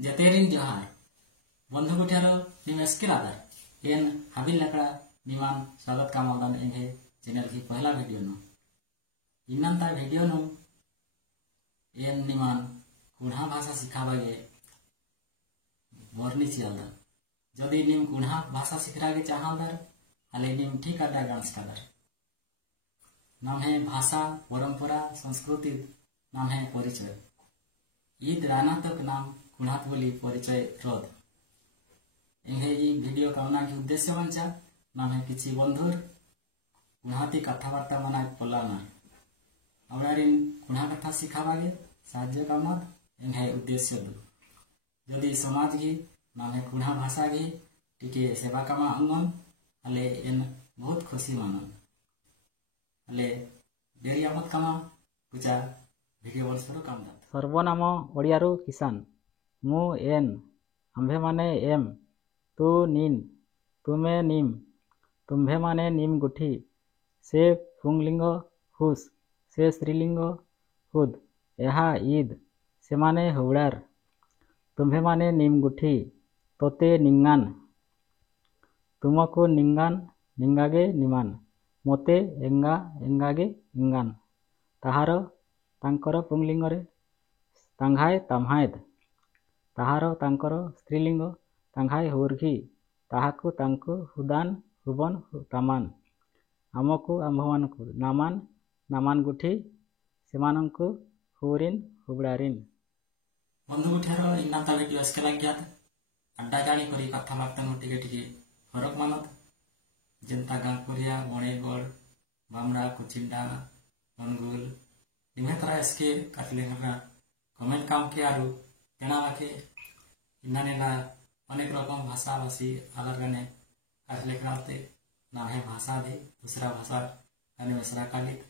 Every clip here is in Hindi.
जतेरिन जोहार बंधु गुठारो निम स्किलादा एन हाबिल लकड़ा निमान स्वागत का मौदान एंगे चैनल की पहला वीडियो नु इन्नंता वीडियो नु एन निमान कुन्हा भाषा सिखावागे वर्णी चियलदा जदि निम कुन्हा भाषा सिखरागे चाहलदार अले निम ठीक अड्डा गांस कादर नाम है भाषा परंपरा संस्कृति नाम है परिचय ईद राना तक नाम कुन्हात बोली परिचय रोध एंगे ई वीडियो कामना की उद्देश्य बंचा नाम है किछि बंधुर कुन्हाती कथाबार्ता मना पलाना आवरारिन कुन्हा कथा सिखावागे साहाय्य कामना एंगे उद्देश्य दु जदि समाज की नाम है कुन्हा भाषा की टिके सेवा कामा अंगन अले एन बहुत खुशी मानन अले डेरी आमत कामा पूजा वीडियो वर्षरो काम दा सर्वनाम ओडियारू किसान मु एन आम्भे माने एम तू नीन तुमे नीम तुम्भे माने नीम गुठी से पुंगलिंग हुस से स्त्रीलिंग हुद यहा ईद से माने हुड़ार तुम्भे माने नीम गुठी तोते निंगान तुमको निंगान निंगागे निमान मोते एंगा एंगागे इंगान ताहार तांकर पुंगलिंगरे तांघाय ताम्हायद ताहार तांकर स्त्रीलिंग तांघाय हुर्घी ताहाकु तांकु हुदान हुबन तामान आमको आम्भमानकु नामान नामान गुठी सेमानंकु हुरिन हुबड़ारिन बंधु गुठारो इन्नाता वीडियो स्केला गयात अड्डा जानी करी कथा मार्ता टिके टिके फरक मानत जनता गांकुरिया बणेगढ़ बामरा कुचिंडा मनगुल निमेतरा इसके काटलेंगा कमेंट काम के आरु पेना लाके इन्नानेला अनेक रकम भाषा भाषी अलग गने काटलेखनाते ना है भाषा दे दूसरा भाषा अने मिश्रा कालिक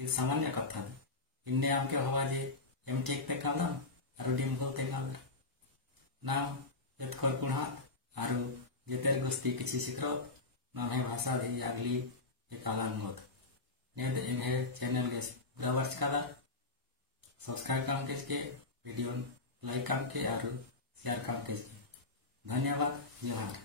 ये सामान्य कथा दे इन्ने आम के हवा जे एम ठीक ते कालम आरु डिम भोल ते कालम नाम एतखर कुणा आरु जेतेर गुस्ती किछि सिक्रो नाम है भाषा दे अगली ये कालांगोत नेद इन्हे चैनल के ब्रावर्स काला सब्सक्राइब काम के वीडियो लाइक काम के और शेयर काम के धन्यवाद जोहार।